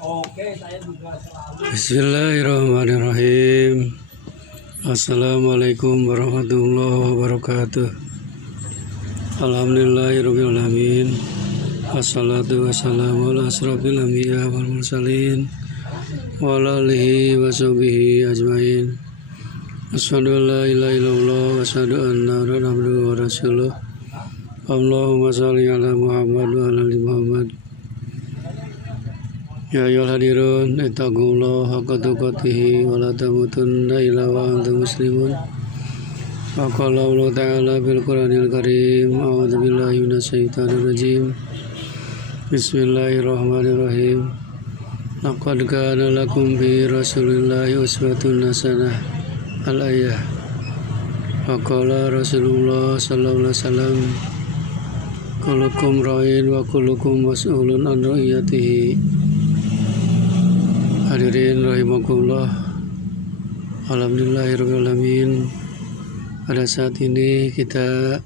Bismillahirrahmanirrahim. Assalamualaikum warahmatullahi wabarakatuh. Alhamdulillahirrahmanirrahim. Wassalatu wassalamu ala asrofil anbiya wal mursalin wa ala alihi wa sahbihi ajmain. Asyhadu an la ilaha illallah wa asyhadu anna Muhammadan abduhu wa rasuluh. Allahumma shalli ala Muhammad wa ala ali Muhammad. Ya ayyuhal hadirun ittaqullaha haqqa tuqatih wa la tamutunna illa wa antum muslimun. Wa qala Allah ta'ala fil Qur'anil Karim, a'udzu billahi minasyaitonir rajim. Bismillahirrahmanirrahim. Laqad kana lakum fi Rasulillahi uswatun hasanah. Al-ayah. Wa qala Rasulullah sallallahu alaihi wasallam, kullukum ra'in wa kullukum mas'ulun an ra'iyatihi. Hadirin rahimakumullah. Alhamdulillahirrahmanirrahim. Pada saat ini kita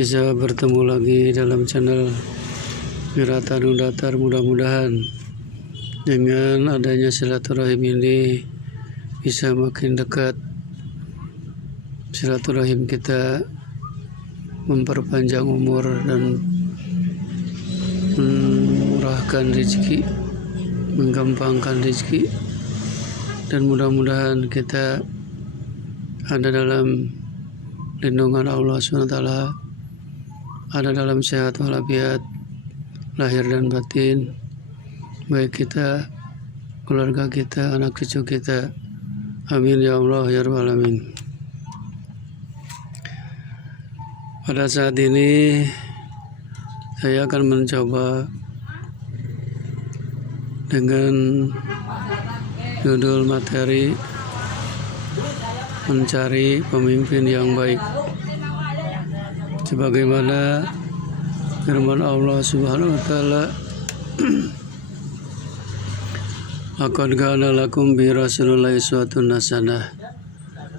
bisa bertemu lagi dalam channel Wiratanung Datar. Mudah-mudahan dengan adanya silaturahim ini bisa makin dekat. Silaturahim kita memperpanjang umur dan memurahkan rezeki, menggampangkan rezeki, dan mudah-mudahan kita ada dalam lindungan Allah SWT, ada dalam sehat walafiat lahir dan batin, baik kita, keluarga kita, anak cucu kita. Amin ya Allah ya Rabbal alamin. Pada saat ini saya akan mencoba dengan judul materi mencari pemimpin yang baik, sebagaimana firman Allah Subhanahu wa taala, laqad kana lakum bi Rasulillahi uswatun hasanah.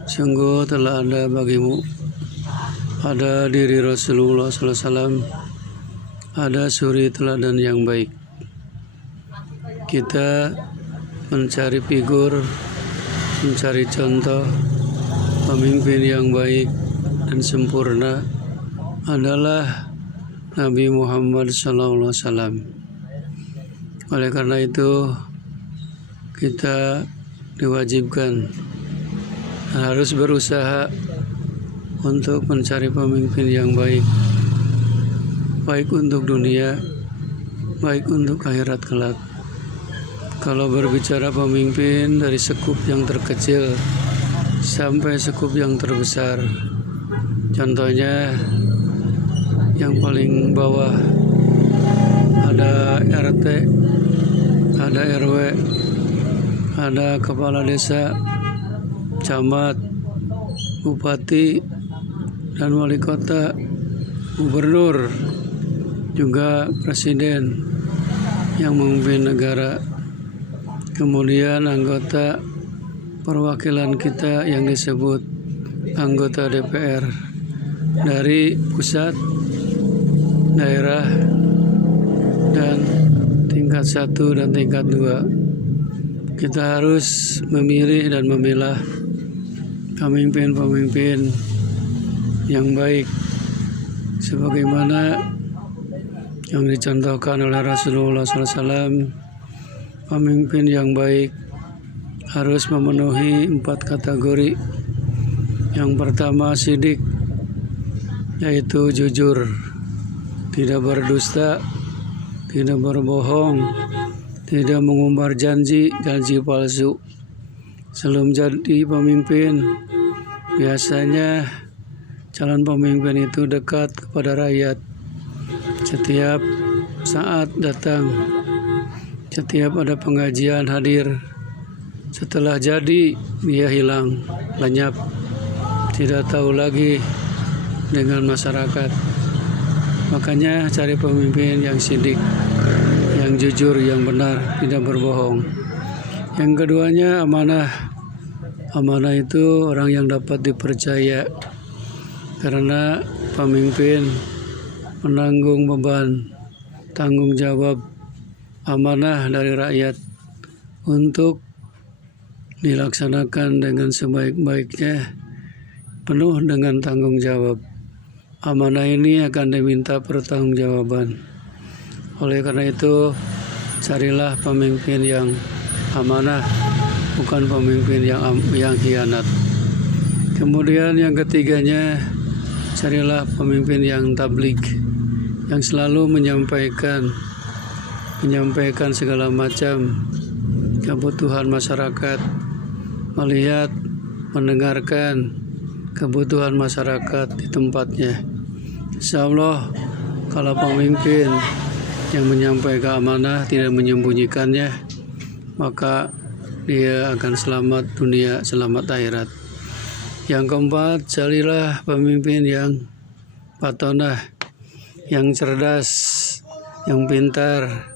Sungguh telah ada bagimu pada diri Rasulullah sallallahu alaihi wasallam ada suri teladan yang baik. Kita mencari figur, mencari contoh pemimpin yang baik dan sempurna adalah Nabi Muhammad SAW. Oleh karena itu kita diwajibkan harus berusaha untuk mencari pemimpin yang baik, baik untuk dunia, baik untuk akhirat kelak. Kalau berbicara pemimpin dari sekup yang terkecil sampai sekup yang terbesar, contohnya yang paling bawah ada RT, ada RW, ada kepala desa, camat, bupati, dan wali kota, gubernur, juga presiden yang memimpin negara. Kemudian anggota perwakilan kita yang disebut anggota DPR dari pusat, daerah, dan tingkat 1 dan tingkat 2. Kita harus memilih dan memilah pemimpin-pemimpin yang baik, sebagaimana yang dicontohkan oleh Rasulullah SAW. Pemimpin yang baik harus memenuhi 4 kategori. Yang pertama sidik, yaitu jujur, tidak berdusta, tidak berbohong, tidak mengumbar janji palsu. Sebelum jadi pemimpin, biasanya calon pemimpin itu dekat kepada rakyat. Setiap saat datang, setiap ada pengajian hadir. Setelah jadi, dia hilang, lenyap, tidak tahu lagi dengan masyarakat. Makanya cari pemimpin yang sidik, yang jujur, yang benar, tidak berbohong. Yang keduanya amanah. Amanah itu orang yang dapat dipercaya, karena pemimpin menanggung beban, tanggung jawab amanah dari rakyat untuk dilaksanakan dengan sebaik-baiknya, penuh dengan tanggung jawab. Amanah ini akan diminta pertanggungjawaban. Oleh karena itu, carilah pemimpin yang amanah, bukan pemimpin yang hianat. Kemudian yang ketiganya, carilah pemimpin yang tabligh, yang selalu menyampaikan segala macam kebutuhan masyarakat, melihat, mendengarkan kebutuhan masyarakat di tempatnya. Insya Allah, kalau pemimpin yang menyampaikan amanah tidak menyembunyikannya, maka dia akan selamat dunia, selamat akhirat. Yang keempat, carilah pemimpin yang patonah, yang cerdas, yang pintar,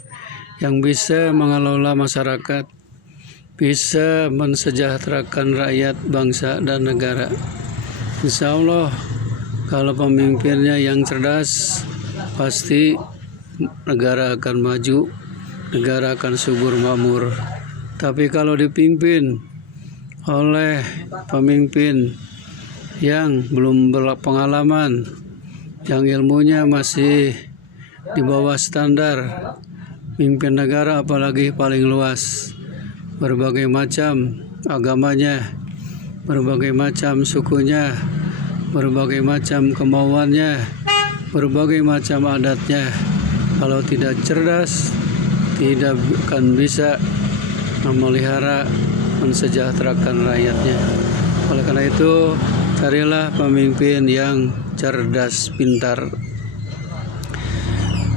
yang bisa mengelola masyarakat, bisa mensejahterakan rakyat, bangsa, dan negara. Insya Allah, kalau pemimpinnya yang cerdas, pasti negara akan maju, negara akan subur makmur. Tapi kalau dipimpin oleh pemimpin yang belum berpengalaman, yang ilmunya masih di bawah standar, pimpin negara apalagi paling luas, berbagai macam agamanya, berbagai macam sukunya, berbagai macam kemauannya, berbagai macam adatnya. Kalau tidak cerdas, tidak akan bisa memelihara, mensejahterakan rakyatnya. Oleh karena itu, carilah pemimpin yang cerdas, pintar.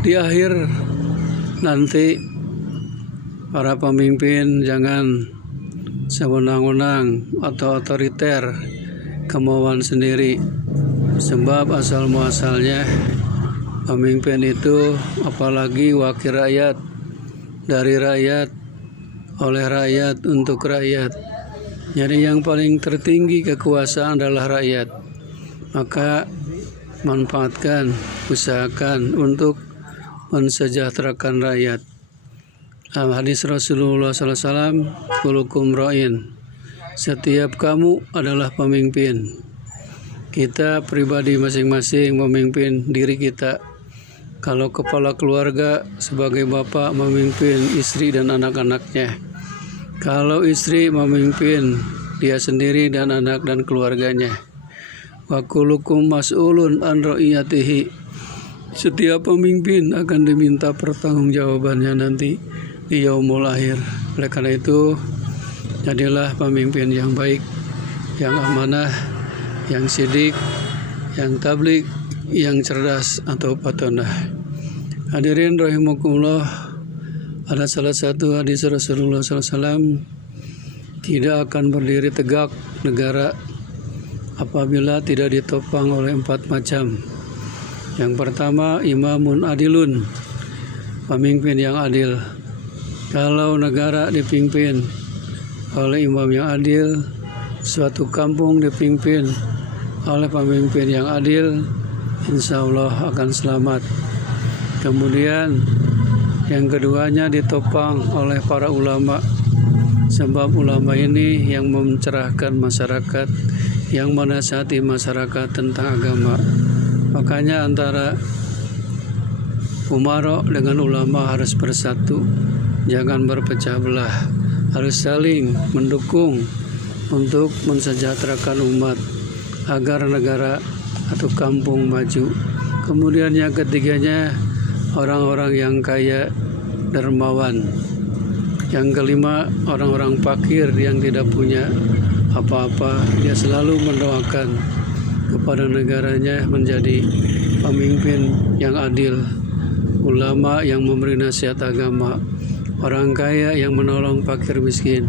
Di akhir nanti, para pemimpin jangan sewenang-wenang atau otoriter, kemauan sendiri. Sebab asal muasalnya pemimpin itu, apalagi wakil rakyat, dari rakyat, oleh rakyat, untuk rakyat. Jadi yang paling tertinggi kekuasaan adalah rakyat. Maka manfaatkan, usahakan untuk mensejahterakan rakyat. Hadis Rasulullah SAW, kulukum ra'in, setiap kamu adalah pemimpin. Kita pribadi masing-masing memimpin diri kita. Kalau kepala keluarga sebagai bapak memimpin istri dan anak-anaknya. Kalau istri memimpin dia sendiri dan anak dan keluarganya. Wa kullukum mas'ulun an ra'iyatihi. Setiap pemimpin akan diminta pertanggungjawabannya nanti di yaumul akhir. Oleh karena itu, jadilah pemimpin yang baik, yang amanah, yang sidik, yang tabligh, yang cerdas atau patonah. Hadirin rahimakumullah, ada salah satu hadis Rasulullah SAW, tidak akan berdiri tegak negara apabila tidak ditopang oleh 4 macam. Yang pertama, imamun adilun, pemimpin yang adil. Kalau negara dipimpin oleh imam yang adil, suatu kampung dipimpin oleh pemimpin yang adil, insya Allah akan selamat. Kemudian yang keduanya ditopang oleh para ulama, sebab ulama ini yang mencerahkan masyarakat, yang menasihati masyarakat tentang agama. Makanya antara umara dengan ulama harus bersatu, jangan berpecah belah, harus saling mendukung untuk mensejahterakan umat agar negara atau kampung maju. Kemudian yang ketiganya, orang-orang yang kaya, dermawan. Yang kelima, orang-orang fakir yang tidak punya apa-apa, dia selalu mendoakan kepada negaranya menjadi pemimpin yang adil, ulama yang memberi nasihat agama, orang kaya yang menolong fakir miskin,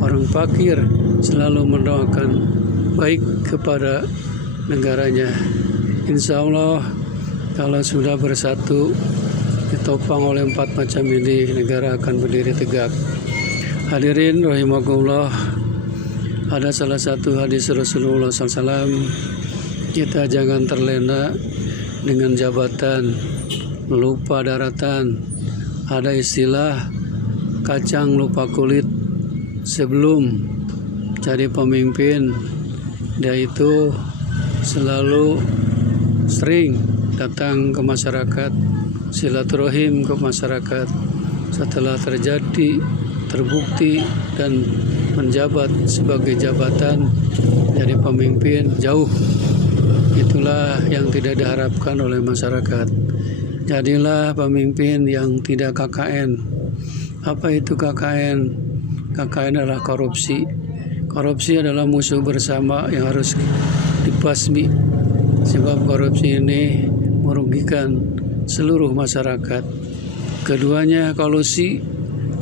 orang fakir selalu mendoakan baik kepada negaranya. Insya Allah, kalau sudah bersatu, ditopang oleh 4 macam ini, negara akan berdiri tegak. Hadirin rahimakumullah, ada salah satu hadis Rasulullah SAW, kita jangan terlena dengan jabatan, lupa daratan, Ada istilah kacang lupa kulit. Sebelum jadi pemimpin, dia itu selalu sering datang ke masyarakat, silaturahim ke masyarakat. Setelah terbukti dan menjabat sebagai jabatan jadi pemimpin, jauh. Itulah yang tidak diharapkan oleh masyarakat. Jadilah pemimpin yang tidak KKN. Apa itu KKN? KKN adalah korupsi. Korupsi adalah musuh bersama yang harus dibasmi. Sebab korupsi ini merugikan seluruh masyarakat. Keduanya kolusi,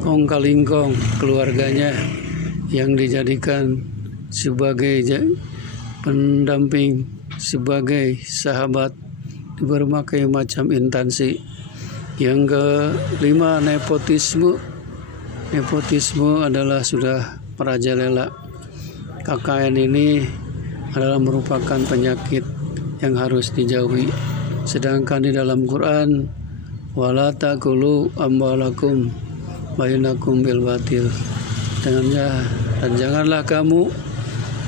kong kali kong, keluarganya yang dijadikan sebagai pendamping, sebagai sahabat di berbagai macam instansi. Yang kelima, nepotisme. Nepotisme adalah sudah merajalela. KKN ini adalah merupakan penyakit yang harus dijauhi. Sedangkan di dalam Quran, wala ta'kulu amwalakum bainakum bil batil. Dan janganlah kamu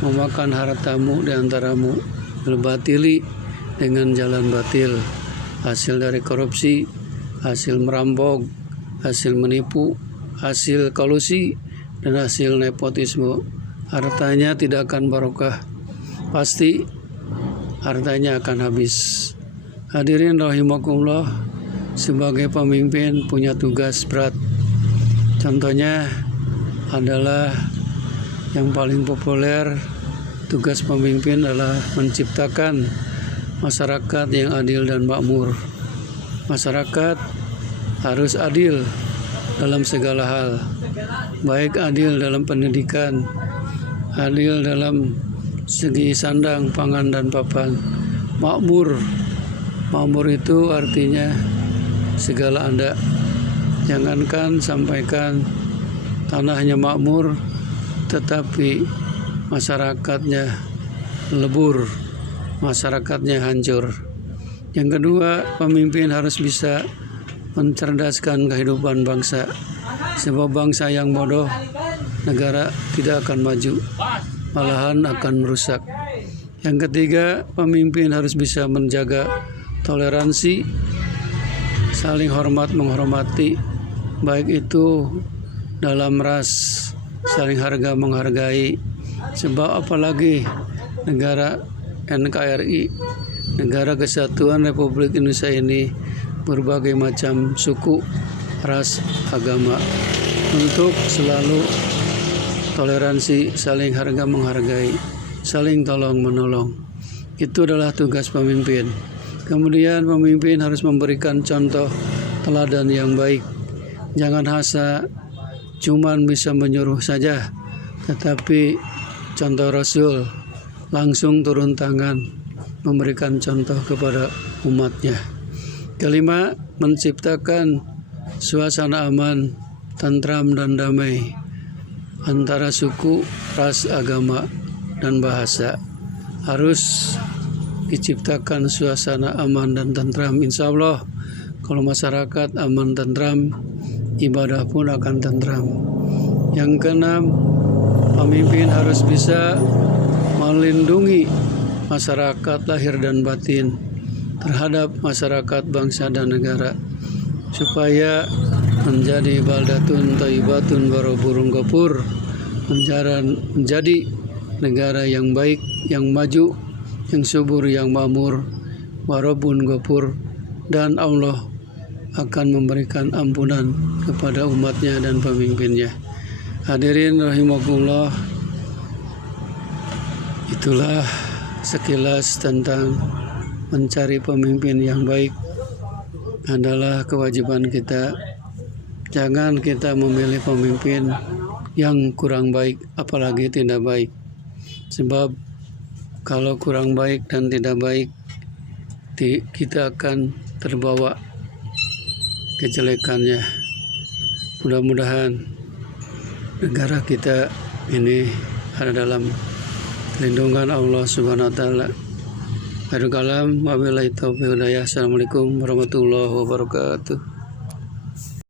memakan hartamu di antaramu bil batili, dengan jalan batil. Hasil dari korupsi, hasil merampok, hasil menipu, hasil kolusi, dan hasil nepotisme. Hartanya tidak akan barokah, pasti hartanya akan habis. Hadirin rahimakumullah, sebagai pemimpin punya tugas berat. Contohnya adalah yang paling populer, tugas pemimpin adalah menciptakan masyarakat yang adil dan makmur. Masyarakat harus adil dalam segala hal, baik adil dalam pendidikan, adil dalam segi sandang, pangan, dan papan. Makmur itu artinya segala anda. Jangankan sampaikan tanahnya makmur, tetapi masyarakatnya lebur, masyarakatnya hancur. Yang kedua, pemimpin harus bisa mencerdaskan kehidupan bangsa. Sebab bangsa yang bodoh, negara tidak akan maju, malahan akan merusak. Yang ketiga, pemimpin harus bisa menjaga toleransi, saling hormat menghormati, baik itu dalam ras, saling harga menghargai. Sebab apalagi negara NKRI, Negara Kesatuan Republik Indonesia ini berbagai macam suku, ras, agama. Untuk selalu toleransi, saling harga menghargai, saling tolong menolong. Itu adalah tugas pemimpin. Kemudian pemimpin harus memberikan contoh teladan yang baik. Jangan hanya cuman bisa menyuruh saja, tetapi contoh Rasul, langsung turun tangan memberikan contoh kepada umatnya. Kelima, menciptakan suasana aman, tentram, dan damai antara suku, ras, agama, dan bahasa. Harus diciptakan suasana aman dan tentram. Insya Allah kalau masyarakat aman tentram, ibadah pun akan tentram. Yang keenam, pemimpin harus bisa melindungi masyarakat lahir dan batin terhadap masyarakat, bangsa, dan negara, supaya menjadi baldatun thayyibatun baraburun ghafur, menjadi negara yang baik, yang maju, yang subur, yang makmur, warabun ghafur, dan Allah akan memberikan ampunan kepada umatnya dan pemimpinnya. Hadirin rahimakumullah, itulah sekilas tentang mencari pemimpin yang baik adalah kewajiban kita. Jangan kita memilih pemimpin yang kurang baik, apalagi tidak baik. Sebab kalau kurang baik dan tidak baik, kita akan terbawa kejelekannya. Mudah-mudahan negara kita ini ada dalam lindungan Allah Subhanahu wa taala. Akhirul kalam, wabillahi taufiq wal hidayah. Assalamualaikum warahmatullahi wabarakatuh.